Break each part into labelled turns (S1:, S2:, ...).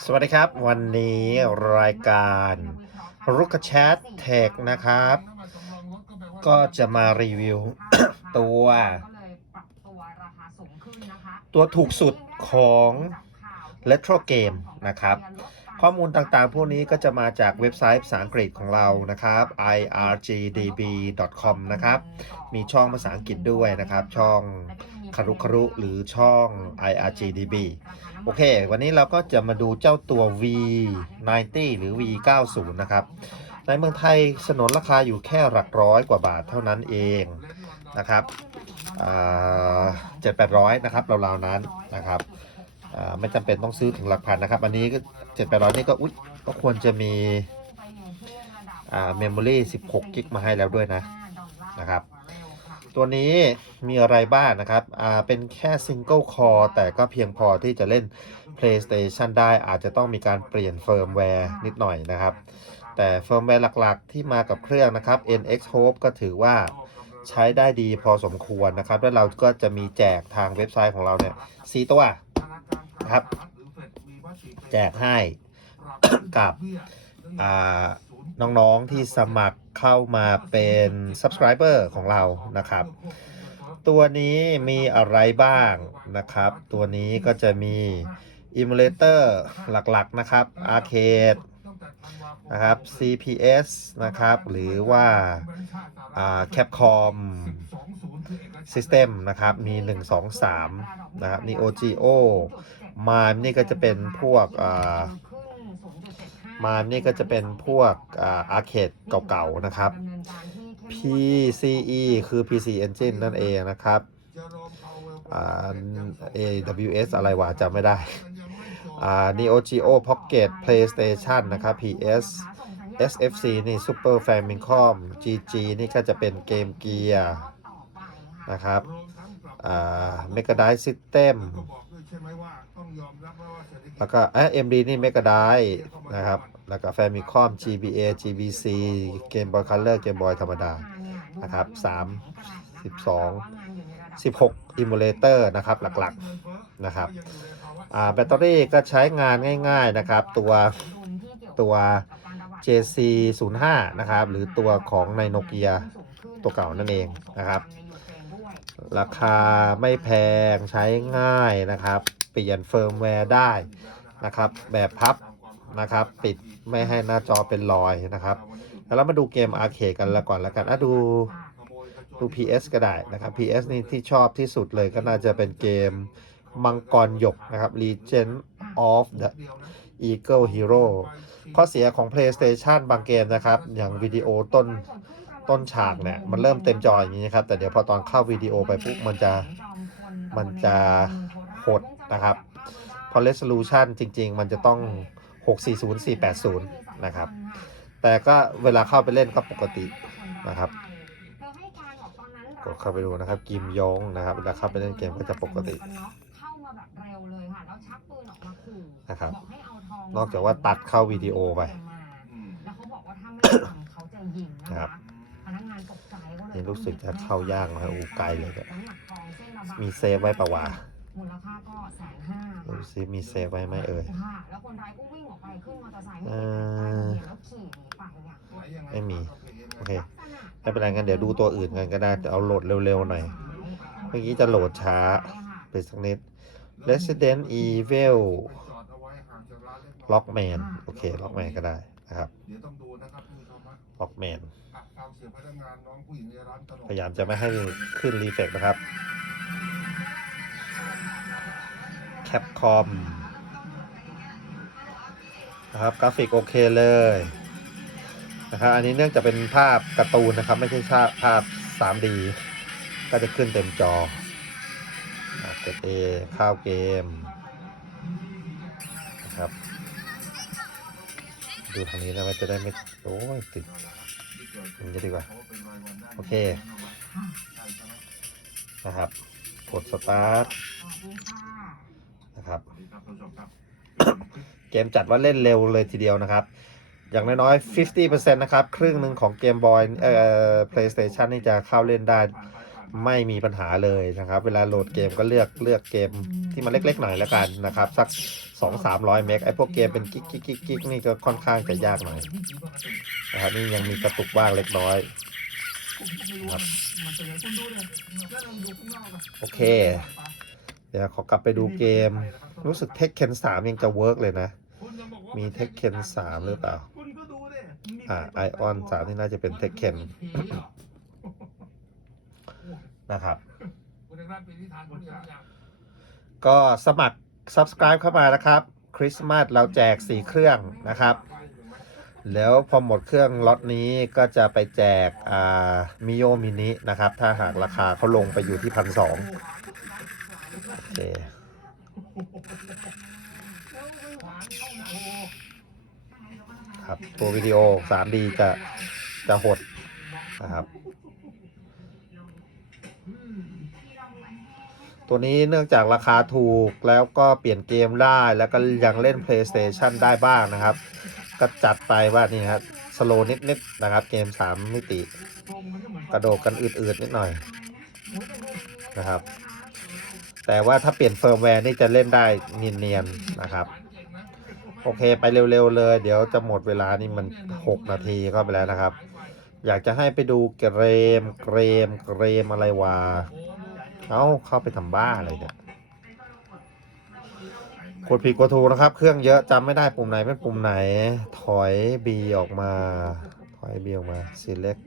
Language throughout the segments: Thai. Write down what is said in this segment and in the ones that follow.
S1: สวัสดีครับ วันนี้รายการรุกแชทเทคนะครับ ก็จะมารีวิว ตัว ตัวถูกสุดของ Retro Game นะครับ ข้อมูลต่างๆ พวกนี้ก็จะมาจากเว็บไซต์ภาษาอังกฤษของเรานะครับ irgdb.com นะครับ มีช่องภาษาอังกฤษด้วยนะครับ ช่องคารุคารุหรือช่อง irgdb โอเค วันนี้เราก็จะมาดูเจ้าตัว V90 หรือ V90 นะครับ ในเมืองไทยสนนราคาอยู่แค่หลักร้อยกว่าบาทเท่านั้นเองนะครับเจ็ดแปดร้อยนะครับราวๆนั้นนะครับไม่จำเป็นต้องซื้อถึงหลักพันนะครับ อันนี้ก็เจ็ดแปดร้อยนี่ก็อุ๊ยก็ควรจะมีเมมโมรี่สิบหกกิกมาให้แล้วด้วยนะนะครับ ตัวนี้มีอะไรบ้างนะครับ อ่า เป็นแค่ซิงเกิลคอร์แต่ก็เพียงพอที่จะเล่น PlayStation ได้อาจจะต้องมีการเปลี่ยนเฟิร์มแวร์นิดหน่อยนะครับ แต่เฟิร์มแวร์หลักๆ ที่มากับเครื่องนะครับ NX Hope ก็ถือว่าใช้ได้ดีพอสมควรนะครับ แล้วเราก็จะมีแจกทางเว็บไซต์ของเราเนี่ยสตัวนะครับ แจกให้กับ อ่า น้องๆที่สมัครเข้ามาเป็น subscriber ของเรานะครับ ตัวนี้มีอะไรบ้างนะครับ ตัวนี้ก็จะมี emulator หลักๆนะครับ arcade นะครับ CPS นะครับ หรือว่าอ่า Capcom System นะครับ มี 1 2 3 นะครับ Neo Geo MIME นี่ก็จะเป็นพวกอ่า มานี่ก็จะเป็นพวกอาร์เคดเก่าๆนะครับ PCE คือ PC Engine นั่นเองนะครับ AWS อะไรวะจำไม่ได้ Neo Geo Pocket PlayStation นะครับ PS SFC นี่ Super Famicom GG นี่ก็จะเป็นเกมเกียร์นะครับ Megadrive System อ่า Mega Drive System แล้วก็เอ่อ MD นี่ Mega Drive นะครับ แล้วก็ Famicom GBA GBC Game Boy Color Game Boy ธรรมดานะครับ3 12 16 Emulator นะครับหลักๆนะครับแบตเตอรี่ก็ใช้งานง่าย ๆนะครับ ตัวตัว JC 0 5 นะครับ หรือตัวของในโนเกียตัวเก่านั่นเองนะครับ ราคาไม่แพงใช้ง่ายนะครับ เปลี่ยนเฟิร์มแวร์ได้นะครับ แบบพับนะครับ ปิดไม่ให้หน้าจอเป็นรอยนะครับ แล้วมาดูเกมอาร์เคดกันแล้วก่อนแล้วกันอะดูดู PS ก็ได้นะครับ PS นี่ที่ชอบที่สุดเลยก็น่าจะเป็นเกมมังกรหยกนะครับ Legend of the Eagle Hero ข้อเสียของ PlayStation บางเกมนะครับ อย่างวิดีโอต้น ต้นฉากเนี่ยมันเริ่มเต็มจออย่างนี้นะครับ แต่เดี๋ยวพอตอนเข้าวิดีโอไปปุ๊บมันจะมันจะหดนะครับ พอ resolution จริง ๆ มันจะต้อง 640 480 นะครับ แต่ก็เวลาเข้าไปเล่นก็ปกตินะครับกดเข้าไปดูนะครับกิมยงนะครับเวลาเข้าไปเล่นเกมก็จะปกติ
S2: เข้ามาแบบเร็วเลยค่ะแล้วชักปืนออกมาขู่
S1: นะครับ
S2: บอกให้เอาทอง
S1: นอกจากว่าตัดเข้าวิดีโอไป
S2: แล้วเขาบอกว่าถ้าไม่ทำเขาจะยิงนะ
S1: ครั
S2: คะ
S1: บ
S2: นี่
S1: รู้สึกจะเข้ายากนะอูไกลเลยเนี่ย
S2: น้ำหนักทองเส้นละบาท
S1: มีเซฟไว้ปะวะ
S2: มูลค่าก็แสนห้า
S1: ดูซิมีเซฟไว้ไหมเอ่ย
S2: ค่ะแล้วคนร้ายก็วิ่งออกไปขึ้นมอเตอร์ไซค์
S1: เอ
S2: ไม่
S1: อ
S2: ติดแผ่นป้ายทะเบียนแล้วขี่หนีไปอย่างรวดเร็ว
S1: ไม่มี โอเค
S2: ลักษณะ
S1: ไม่เป็นไรงั้นเดี๋ยวดูตัวอื่นกันก็ได้แต่เอาโหลดเร็วๆหน่อย เมื่อกี้จะโหลดช้าไปสักนิด Resident Evil Lockman โอเค Lockman ก็ได้นะครับ
S3: เดี๋ยวต้องดูนะครับคุณผู้ชมครับ
S1: Lockman
S3: อะฟังเสียง พ
S1: ยายามจะไม่ให้ขึ้นรีเฟกนะครับ Capcom นะครับกราฟิกโอเคเลยนะครับอันนี้เนื่องจากเป็นภาพการ์ตูนนะครับ ไม่ใช่ภาพภาพ 3D ก็จะขึ้นเต็มจอกด A เข้าเกมนะครับ ดูทางนี้นะว่าจะได้ไม่ โอ้ยติด อย่างนี้ดีกว่า โอเค นะครับ กดสตาร์ท
S2: สวัสดีค่ะ
S1: นะครับ
S3: สวัสดีครับท่านผู้ชมครับ
S1: เกมจัดว่าเล่นเร็วเลยทีเดียวนะครับ อย่างน้อยๆ 50%นะครับ ครึ่งหนึ่งของเกมบอยเอ่อ PlayStation นี่จะเข้าเล่นได้ ไม่มีปัญหาเลยนะครับ เวลาโหลดเกมก็เลือกเลือกเกมที่มันเล็ก ๆ หน่อยแล้วกันนะครับ สัก 2 3 0 0 เมกไอพวกเกมเป็นกิ๊กกิ๊กกิ๊กกิ๊กนี่ก็ค่อนข้างจะยากหน่อยนะครับนี่ยังมีกระตุกบ้างเล็กน้อยครับโอเค เดี๋ยวขอกลับไปดูเกม รู้สึกเทคเคนสามยังจะเวิร์กเลยนะ มีเทคเคนสามหรือเปล่าอ่าไอออนสามที่น่าจะเป็นเทคเคน นะครับ
S3: คุณได้รับเป็นนิทานคุณอย่าง
S1: ก็สมัคร subscribe เข้ามานะครับ คริสต์มาสเราแจก 4 เครื่องนะครับ แล้วพอหมดเครื่องล็อตนี้ก็จะไปแจกอ่ามิโยมินินะครับ ถ้าหากราคาเขาลงไปอยู่ที่พันสองโอเคครับ ตัววิดีโอ 3D จะจะหดนะครับ ตัวนี้เนื่องจากราคาถูกแล้วก็เปลี่ยนเกมได้แล้วก็ยังเล่น PlayStation ได้บ้างนะครับ ก็จัดไปว่านี่ครับสโลนิดๆนะครับเกม 3 มิติ กระโดดกันอืดๆนิดหน่อยนะครับ แต่ว่าถ้าเปลี่ยนเฟิร์มแวร์นี่จะเล่นได้เนียนๆนะครับ โอเคไปเร็วๆเลย เดี๋ยวจะหมดเวลานี่มัน 6 นาทีก็ไปแล้วนะครับ อยากจะให้ไปดูเกรมเกรมเกรมอะไรวะ เอาเข้าไปทำบ้าอะไรเนี่ยกดผิดกดถูกนะครับ เครื่องเยอะจำไม่ได้ปุ่มไหนเป็นปุ่มไหน ถอย B ออกมา ถอย B ออกมา select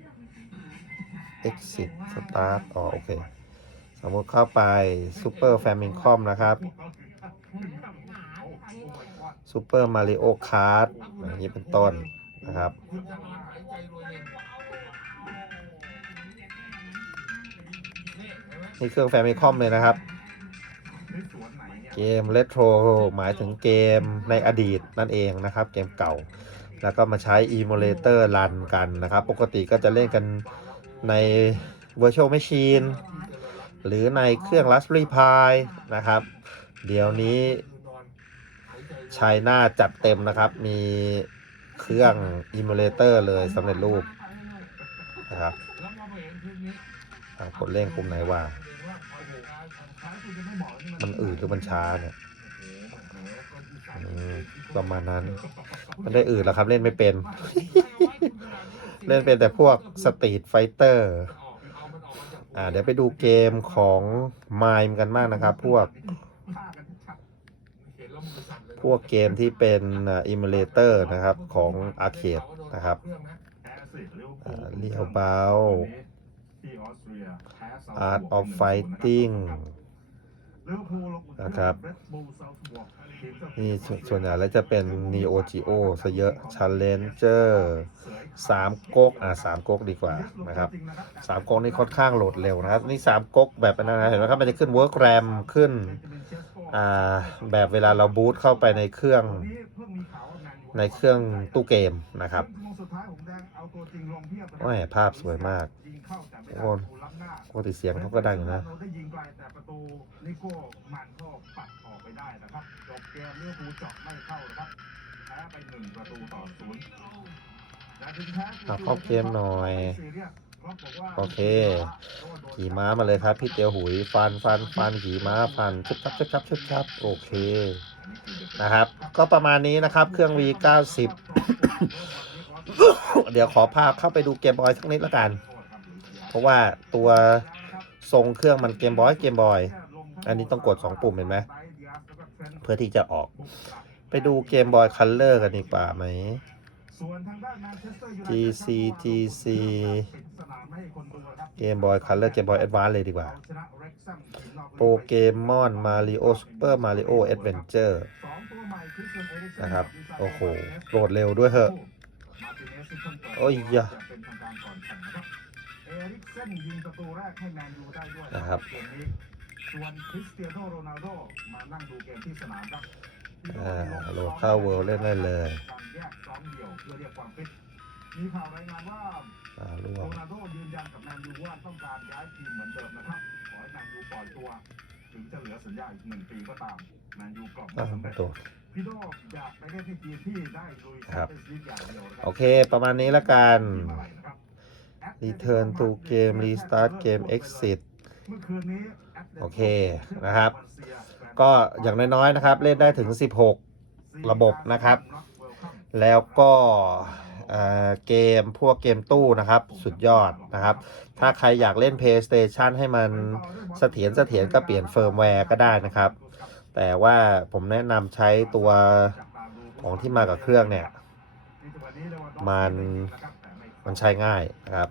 S1: exit start อ๋อโอเค สมมติเข้าไป Super Famicom นะครับ Super Mario Kart อย่างนี้เป็นต้นนะครับ นี่เครื่อง Famicom เลยนะครับ เกม Retro หมายถึงเกมในอดีตนั่นเองนะครับ เกมเก่า แล้วก็มาใช้ Emulator รันกันนะครับ ปกติก็จะเล่นกันใน Virtual Machine หรือในเครื่อง Raspberry Pi นะครับ เดี๋ยวนี้ชายหน้าจัดเต็มนะครับ มีเครื่อง Emulator เลยสำเร็จรูปนะครับ กดเร่งปุ่มไหนว่า มันอืดหรือมันช้าเนี่ยอืมประมาณนั้น มันได้อืดแล้วครับ เล่นไม่เป็น เล่นเป็นแต่พวกสตรีทไฟเตอร์อ่าเดี๋ยวไปดูเกมของไมม์กันมากนะครับ พวก พวกเกมที่เป็นอิมูเลเตอร์นะครับของอาร์เคดนะครับเรียวเบล Art of Fighting นะครับ นี่สวนส่วนใหญ่แล้วจะเป็น Neo Geo ซะเยอะ Challenger สามก๊กอ่าสามก๊กดีกว่านะครับสามก๊กนี่ค่อนข้างโหลดเร็วนะครับ นี่สามก๊กแบบนั้นนะเห็นไหมครับ มันจะขึ้น Work RAM ขึ้นอ่าแบบเวลาเราบูตเข้าไปในเครื่องในเครื่องตู้เกมนะครับโอ้ยภาพสวยมาก โอ้ปกติเสียงเขาก็ดังอยู่นะ
S3: ได้ยิงไกลแต่ประตูนิโก้มันก็ปัดออกไปได้นะครับจบเกมเลี้ยวภูลเจาะไม่เข้านะครับแพ้ไปหนึ่งประตูต่อศูนย์แต่ถึงแพ้
S1: อะเข้าเกมหน่อย โอเค ขี่ม้ามาเลยครับพี่เตียวหุยฟันฟันฟันขี่ม้าฟันชึบชับชึบชับชึบชับโอเคนะครับ ก็ประมาณนี้นะครับเครื่อง V90 เดี๋ยวขอพาเข้าไปดูเกมบอยสักนิดละกันเพ ราะว่าตัวทรงเครื่องมันเกมบอยเกมบอย อันนี้ต้องกด 2 ปุ่มเห็นไหมเพื่อที่จะออก ไปดูเกมบอยคัลเลอร์กันดีกว่าไหม GC GC เกมบอยคัลเลอร์เกมบอยแอดวานซ์เลยดีกว่า โปเกมอนมาริโอซูเปอร์มาริโอแอดเวนเจอร์นะครับ โอ้โห โหลดเร็วด้วยเหอะ โอ้ยยะ นะครับ
S3: ส่วนคริสเตียโนโรนัลโดมานั่งดูเกมที่สนามครับ
S1: อ่าโหลดเข้า World เล่นได้เลย
S3: การแยกซ้อมเดี่ยวเพื่อเรียกความฟิตมีข่าวรายงานว่า
S1: อ่าร่ว
S3: โร
S1: ม
S3: นัลโดยืนยันกับแมนยูว่าต้องการย้ายทีมเหมือนเดิมนะครับขอให้แมนยูปล่อยตัว ถึงจะเหลือสัญญาอีกหนึ่งปีก็ตามแมนยูกล่อม
S1: อ่า
S3: ไม่สำเร็จ
S1: ตัว
S3: พี่โดอยากไปเล่นที่ทีมที่ได้ลุยแช
S1: ครับ
S3: มเปี้ยนส์ลีกอย่างเดียวนะครั
S1: โอเค ประมาณนี้ละกัน Return to game Restart game Exit
S3: เมื่อคืนนี้
S1: โอเคนะครับ ก็อย่างน้อยๆนะครับ เล่นได้ถึง 16 ระบบนะครับ แล้วก็เอ่อเกมพวกเกมตู้นะครับ สุดยอดนะครับ ถ้าใครอยากเล่น PlayStation ให้มันเสถียรเสถียรก็เปลี่ยนเฟิร์มแวร์ก็ได้นะครับ แต่ว่าผมแนะนำใช้ตัวของที่มากับเครื่องเนี่ย มัน มันใช้ง่ายนะครับ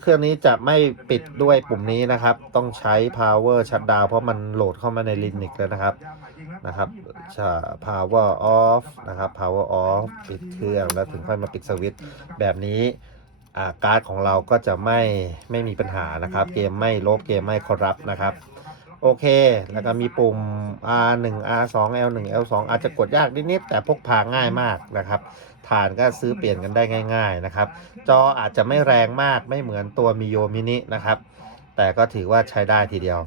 S1: เครื่องนี้จะไม่ปิดด้วยปุ่มนี้นะครับ ต้องใช้ power shutdown เพราะมันโหลดเข้ามาใน Linux แล้วนะครับนะครับ power off นะครับ power off ปิดเครื่องแล้วถึงค่อยมาปิดสวิตช์แบบนี้อ่าการ์ดของเราก็จะไม่ไม่มีปัญหานะครับ เกมไม่ลบเกมไม่คอรับนะครับ โอเค แล้วก็มีปุ่ม R1 R2 L1 L2 อาจจะกดยากนิดๆแต่พกพาง่ายมากนะครับ ฐานก็ซื้อเปลี่ยนกันได้ง่าย ๆนะครับ จออาจจะไม่แรงมากไม่เหมือนตัวมิโยมินินะครับแต่ก็ถือว่าใช้ได้ทีเดียว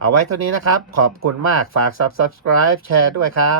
S1: เอาไว้เท่านี้นะครับ ขอบคุณมากฝาก Subscribe แชร์ด้วยครับ